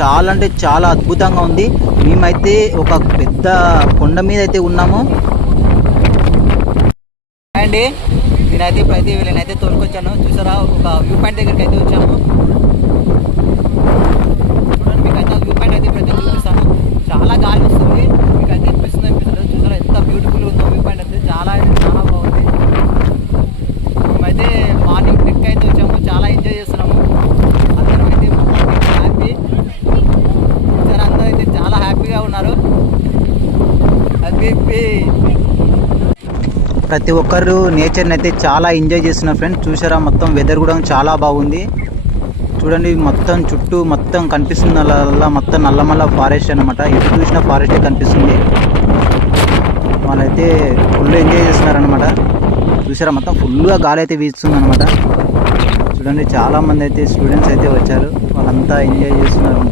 చాలా అంటే చాలా అద్భుతంగా ఉంది. మేమైతే ఒక పెద్ద కొండ మీద అయితే ఉన్నాము అండి. నేనైతే ఇప్పుడైతే వీళ్ళనైతే తోలుకొచ్చాను. చూసారా, ఒక వ్యూ పాయింట్ దగ్గరికి అయితే వచ్చాము. చూడండి, మీకైతే వ్యూ పాయింట్ అయితే ఇప్పుడైతే చూపిస్తాను. చాలా గాలి వస్తుంది, మీకైతే అనిపిస్తుంది. చూసారా ఎంత బ్యూటిఫుల్ ఉందో వ్యూ పాయింట్ అయితే, చాలా అంటే చాలా బాగుంది. మేమైతే మార్నింగ్ ట్రిక్ అయితే వచ్చాము, చాలా ఎంజాయ్ చేస్తున్నాము. అందరం అయితే హ్యాపీ. చూసారా, అందరూ అయితే చాలా హ్యాపీగా ఉన్నారు. హ్యాపీ. ప్రతి ఒక్కరు నేచర్ని అయితే చాలా ఎంజాయ్ చేస్తున్నారు ఫ్రెండ్స్. చూసారా, మొత్తం వెదర్ కూడా చాలా బాగుంది. చూడండి, మొత్తం చుట్టూ మొత్తం కనిపిస్తుంది అలా మొత్తం నల్లమల్ల ఫారెస్ట్ అనమాట. ఎటు చూసినా ఫారెస్టే కనిపిస్తుంది. వాళ్ళైతే ఫుల్ ఎంజాయ్ చేస్తున్నారనమాట. చూసారా, మొత్తం ఫుల్గా గాలి అయితే వీస్తుంది అనమాట. చూడండి, చాలామంది అయితే స్టూడెంట్స్ అయితే వచ్చారు, వాళ్ళంతా ఎంజాయ్ చేస్తున్నారు.